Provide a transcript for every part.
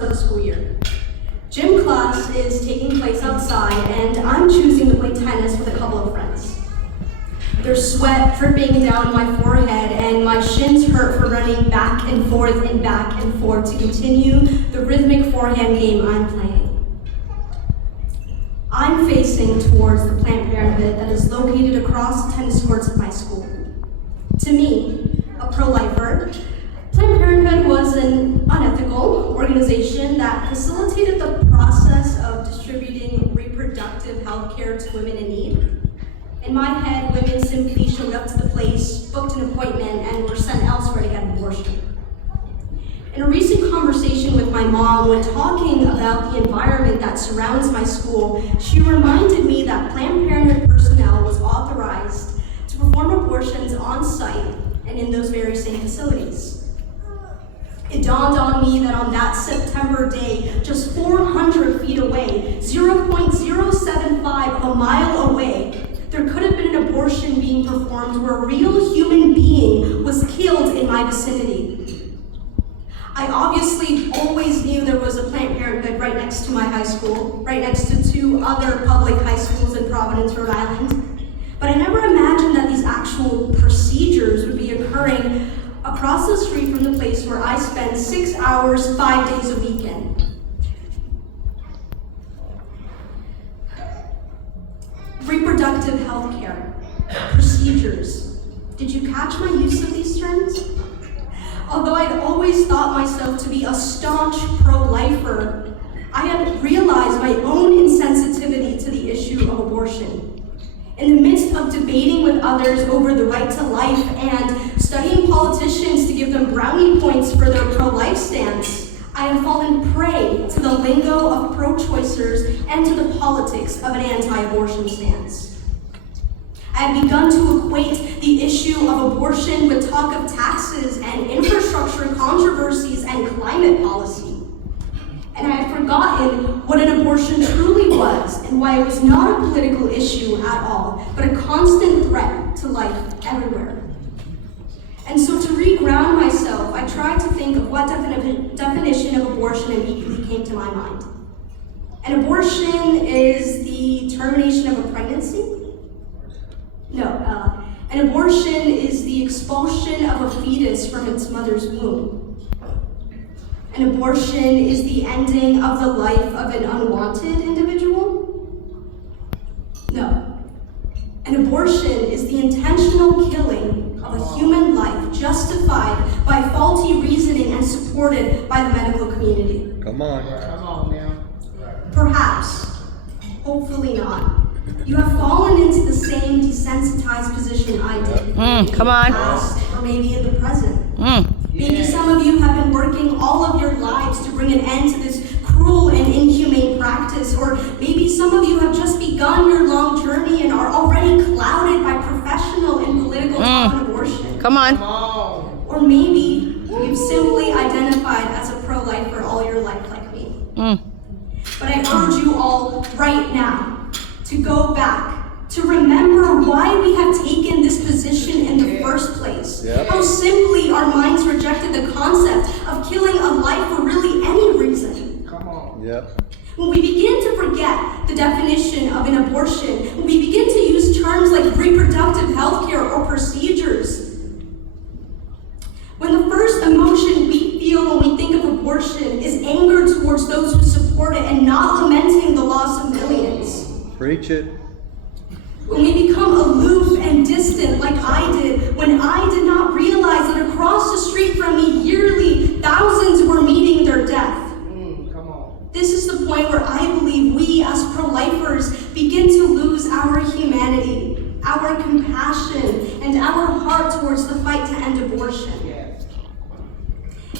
of the school year. Gym class is taking place outside, and I'm choosing to play tennis with a couple of friends. There's sweat dripping down my forehead, and my shins hurt for running back and forth to continue the rhythmic forehand game I'm playing. I'm facing towards the Planned Parenthood that is located across the tennis courts of my school. To me, a pro-lifer, Planned Parenthood was an unethical organization that facilitated the process of distributing reproductive health care to women in need. In my head, women simply showed up to the place, booked an appointment, and were sent elsewhere to get an abortion. In a recent conversation with my mom, when talking about the environment that surrounds my school, she reminded me that Planned Parenthood personnel was authorized to perform abortions on site and in those very same facilities. It dawned on me that on that September day, just 400 feet away, 0.075 of a mile away, there could have been an abortion being performed where a real human being was killed in my vicinity. I obviously always knew there was a Planned Parenthood right next to my high school, right next to 2 other public high schools in Providence, Rhode Island. But I never imagined that these actual procedures would be occurring across the street from the place where I spend 6 hours, 5 days a weekend. Reproductive health care, procedures. Did you catch my use of these terms? Although I'd always thought myself to be a staunch pro-lifer, I had realized my own insensitivity to the issue of abortion. In the midst of debating with others over the right to life and studying politicians to give them brownie points for their pro-life stance, I have fallen prey to the lingo of pro-choicers and to the politics of an anti-abortion stance. I had begun to equate the issue of abortion with talk of taxes and infrastructure controversies and climate policy. And I had forgotten what an abortion truly was and why it was not a political issue at all, but a constant threat to life everywhere. And so to reground myself, I tried to think of what definition of abortion immediately came to my mind. An abortion is the termination of a pregnancy? No, an abortion is the expulsion of a fetus from its mother's womb. An abortion is the ending of the life of an unwanted individual? No. An abortion is the intentional killing of a human life justified by faulty reasoning and supported by the medical community. Come on now. Perhaps, hopefully not, you have fallen into the same desensitized position I did. Come on. In the past, or maybe in the present. Maybe some of you have been working all of your lives to bring an end to this cruel and inhumane practice, or maybe some of you have just begun your long journey and are already clouded by professional and political talk on abortion. Come on. Or maybe you've simply identified as a pro-lifer all your life like me. But I urge you all right now to go back, to remember why we have taken this position in the first place. Yep. How simply our minds rejected the concept of killing a life for really any reason. Come on. Yep. When we begin to forget the definition of an abortion, when we begin to use terms like reproductive health care or procedures, when the first emotion we feel when we think of abortion is anger towards those who support it and not lamenting the loss of millions. Preach it. When we become aloof and distant like I did, when I did not realize that across the street from me yearly thousands were meeting their death. Come on. This is the point where I believe we as pro-lifers begin to lose our humanity, our compassion, and our heart towards the fight to end abortion. Yes.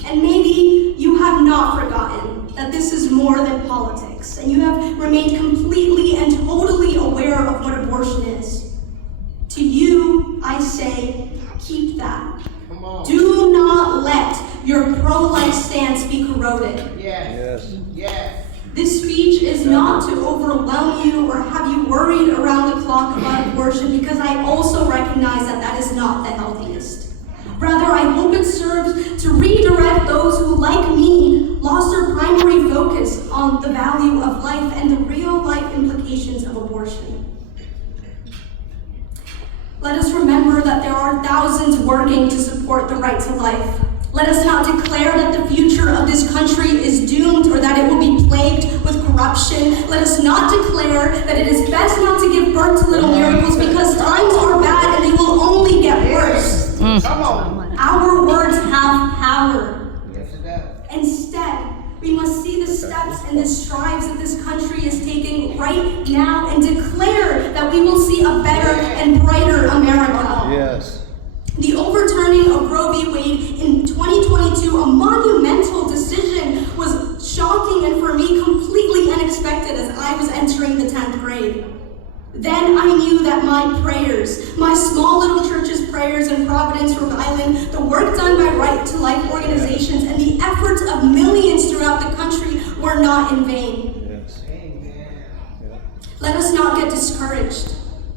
And maybe you have not forgotten that this is more than politics, and you have remained completely and totally aware of what abortion is. To you, I say, keep that. Come on. Do not let your pro-life stance be corroded. Yes. Yes. This speech is not to overwhelm you or have you worried around the clock about abortion, because I also recognize that that is not the healthiest. Rather, I hope it serves to redirect those who, like me, lost their primary thousands working to support the right to life. Let us not declare that the future of this country is doomed or that it will be plagued with corruption. Let us not declare that it is best not to give birth to little miracles because times are bad and they will only get worse. Come on. Our words have power. Yes, it does. Instead, we must see the steps and the strides that this country is taking right now and declare that we will see a better and brighter America. Yes. The overturning of Roe v. Wade in 2022, a monumental decision, was shocking and for me completely unexpected as I was entering the 10th grade. Then I knew that my prayers, my small little church's prayers in Providence, Rhode Island, the work done by Right to Life organizations, and the efforts of millions throughout the country were not in vain. Yes. Amen. Yeah. Let us not get discouraged,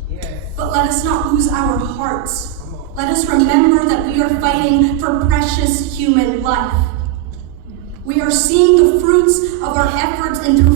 Yes. but let us not lose our hearts. Let us remember that we are fighting for precious human life. We are seeing the fruits of our efforts, and